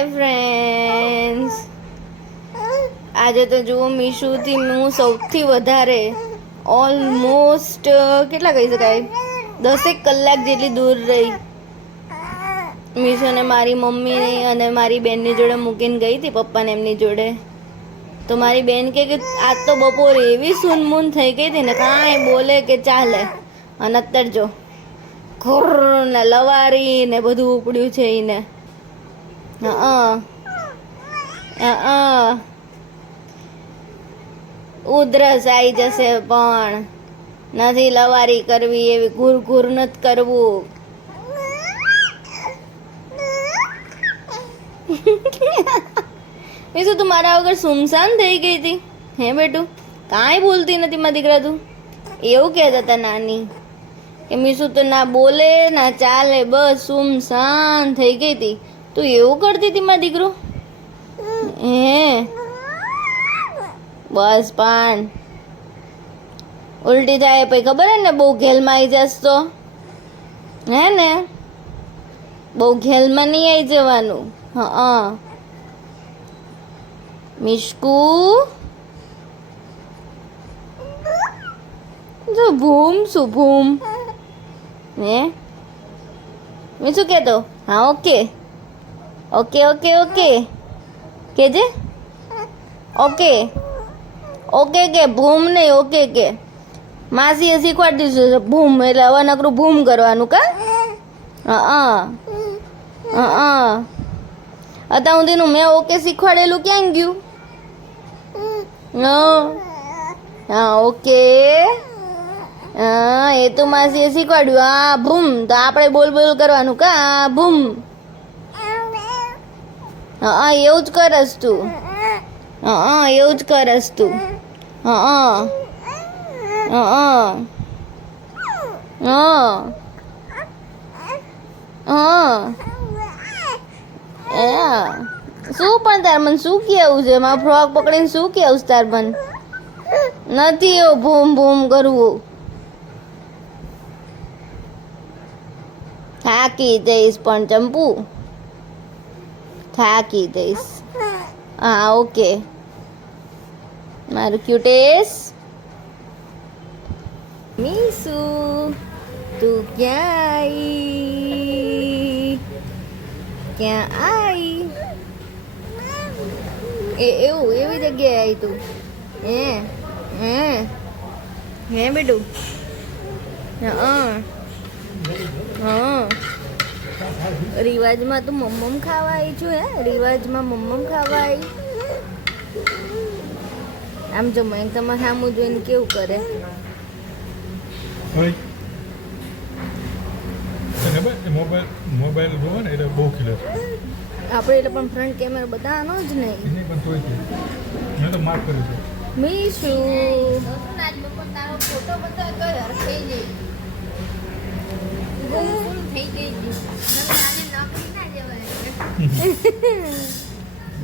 Hi friends, આજે તો જુઓ મીશુથી હું સૌથી વધારે ઓલમોસ્ટ કેટલા કહી શકાય 10 કલાક જેટલી દૂર રહી. મીશુને મારી મમ્મી અને મારી બેનની જોડે મૂકીને ગઈ હતી, પપ્પાને એમની જોડે. તો મારી બેન કે આજ તો બપોરે એવી સૂનમૂન થઈ ગઈ હતી ને, કાંઈ બોલે કે ચાલે. અને અત્યારે જો ખોર ને લવારી ને બધું ઉપડ્યું છે એને. ઉધરસ આવી જશે, પણ નથી લવારી કરવી, એવી ઘૂર ઘૂર નથી કરવું. મીશુ તું મારા વગર સુમસાન થઈ ગઈ હતી હે બેટું, કાંઈ બોલતી નથી મારા દીકરા તું. એવું કહેતા હતા નાની કે મીશુ તો ના બોલે ના ચાલે, બસ સુમસાન થઈ ગઈ હતી. તું એવું કરતી હતી મારા દીકરો? હે બસ પણ ઉલટી થાય પછી ખબર હે ને, બહુ ઘેલમાં આવી જશ તો. હે ને, બહુ ઘેલમાં નહીં આવી જવાનું. હા મિશકુ જો ભૂમ શું ભૂમ હે મેં શું કહેતો? હા ઓકે ઓકે ઓકે ઓકે કેજે ઓકે ઓકે કે ભૂમ નહીં, ઓકે કે માસીએ શીખવાડી દીધું ભૂમ એટલે હવે નકરું ભૂમ કરવાનું કા. અત્યાર સુધીનું મેં ઓકે શીખવાડેલું ક્યાં ગયું? હા ઓકે, હા એ તો માસીએ શીખવાડ્યું. હા ભૂમ તો આપણે બોલ બોલ કરવાનું કા ભૂમ. હા એવું જ કરસ તું. હા એવું જ કરસ તું. હા શું પણ તાર મને શું કેવું છે? મારો ફ્રોક પકડીને શું કેવું તાર મને? નથી એવું ભૂમ ભૂમ કરવું. થાકી જઈશ પણ ચંપુ, થાકી જઈશ. હા ઓકે મારું ક્યુટેસ મીશુ, તું ક્યાં આવી? એવું એવી જગ્યાએ આવી તું? હે હે હે બેટું? રિવાજમાં તું મમ્મમ ખાવા આવી છું? હે રિવાજમાં મમ્મમ ખાવા આવી? આમ જો મયંક તમારે સામું જોઈને કેવું કરે? મોબાઈલ જોવો ને એટલે બહુ ખીલે આપણે એટલે પણ ફ્રન્ટ કેમેરા બધાનો જ નહીં. પણ તોય છે મેં તો માર્ક કર્યું છે. મીશુ તારો ફોટો બધા કઈ હરખઈ જઈ ગુમ થઈ ગઈ હતી.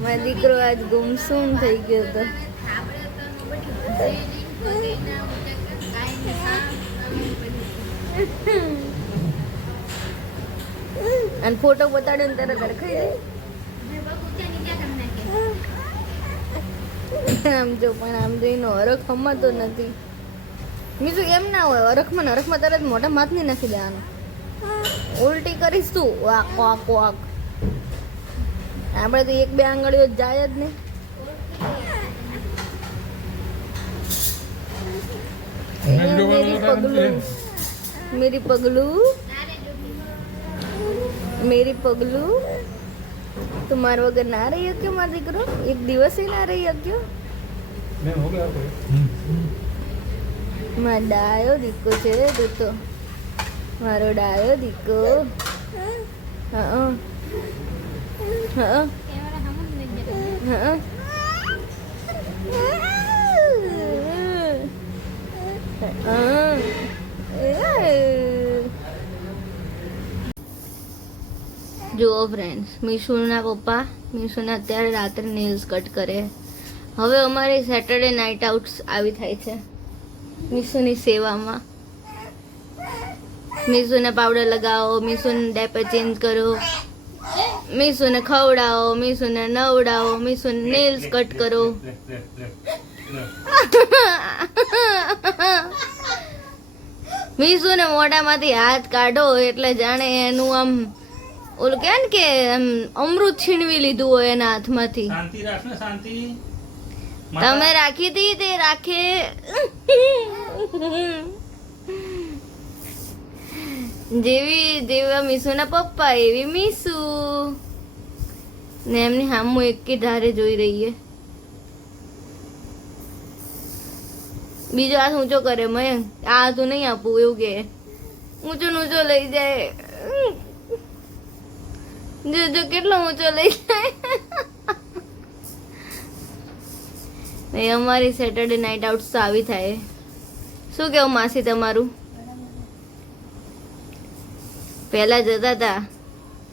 મારો દીકરો આજ ગુમસુમ થઈ ગયો હતો. અને ફોટો બતાડ્યો ને તરત હરખાઈ જાય. આમ જો પણ આમ જોઈને હરખ હમાતો નથી. મીશુ એમ ના હોય, હરખમાં તરત મોટા માથ નહીં નાખી દેવાનું. ઉલટી કરીશ તું વાક વાક વાક. આપણે તો એક બે આંગળીઓ જાય જ નહીં. મેરી પગલું તું મારા વગર ના રહી શક્યો મારો દીકરો? એક દિવસે ના રહી શક્યો? મારો ડાયો દીકો છે તું તો, મારો ડાયો દીકો. જુઓ ફ્રેન્ડ્સ, મીશુના પપ્પા મીશુને અત્યારે રાત્રે નેલ્સ કટ કરે. હવે અમારી સેટરડે નાઇટ આઉટ્સ આવી થાય છે મીશુની સેવામાં. મીશુને પાવડર લગાવો, મીશુને ડાયપર ચેન્જ કરો, મીસુને ખવડાવો, મીસુને નવડાવો, મીસુને નેલ્સ કટ કરો. મીસુને મોઢામાંથી હાથ કાઢો એટલે જાણે એનું આમ ઓલું કે ને કે આમ અમૃત છીનવી લીધું હોય એના હાથમાંથી. શાંતિ રાખ ને, શાંતિ. તમે રાખી હતી તે રાખે. જેવા મીસુના પપ્પા એવી મીસુ ને એમની હામું એક ધારે જોઈ રહીએ. બીજો હાથ ઊંચો કરે મયંક, આ હાથ હું નહીં આપું એવું કે ઊંચો ઊંચો લઈ જાય. જો કેટલો ઊંચો લઈ જાય. અમારી સેટરડે નાઇટ આઉટ તો આવી થાય. શું કેવું માસી તમારું? પહેલા જતા હતા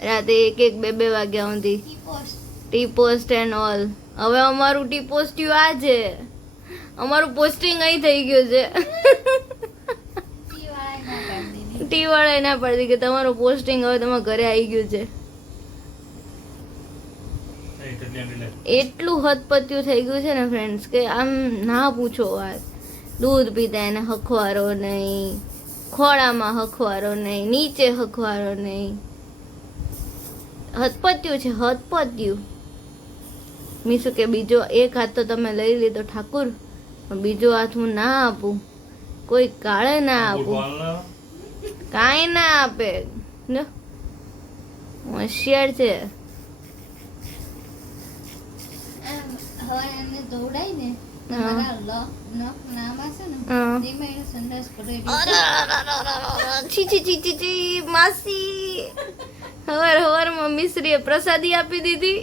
રાતે 1-1, 2-2 વાગ્યા સુધી ટી પોસ્ટ એન્ડ ઓલ. હવે અમારું ટી પોસ્ટ્યું આ છે, અમારું પોસ્ટિંગ અહીં થઈ ગયું છે. ટી વાળા ના પાડી કે તમારું પોસ્ટિંગ હવે તમારા ઘરે આવી ગયું છે. એટલું હદપત્યું થઈ ગયું છે ને ફ્રેન્ડ્સ કે આમ ના પૂછો વાત. દૂધ પીતા એને હખવારો નહીં, ખોળામાં હખવારો નહીં, નીચે હખવારો નહીં. હદપત્યું છે, હદપત્યું. મીસુ કે બીજો એક હાથ તો તમે લઈ લીધો ઠાકુર, પણ બીજો હાથ હું ના આપું, કોઈ કાળે ના આપું, કાંઈ ના આપે. હોશિયાર છે. માસી હવાર મિશ્રીએ પ્રસાદી આપી દીધી.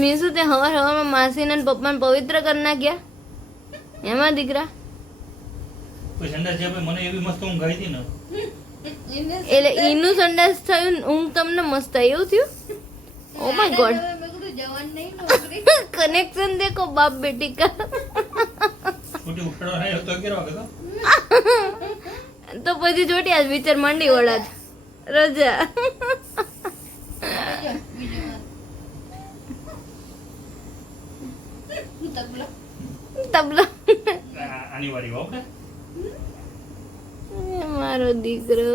મીસુ તે હવારમાં માસીને ને પપ્પાને પવિત્ર કરી નાખ્યા. એમાં દીકરા એટલે ઈનું સંડાસ થયું, ઊંઘ તમને મસ્ત આવી એવું થયું. ઓ માય ગોડ, કનેક્શન દેખો બાપ બેટી કા. તો પછી જોટી આજ વિચાર માંડી વળા રજા. તબલો મારો દીકરો.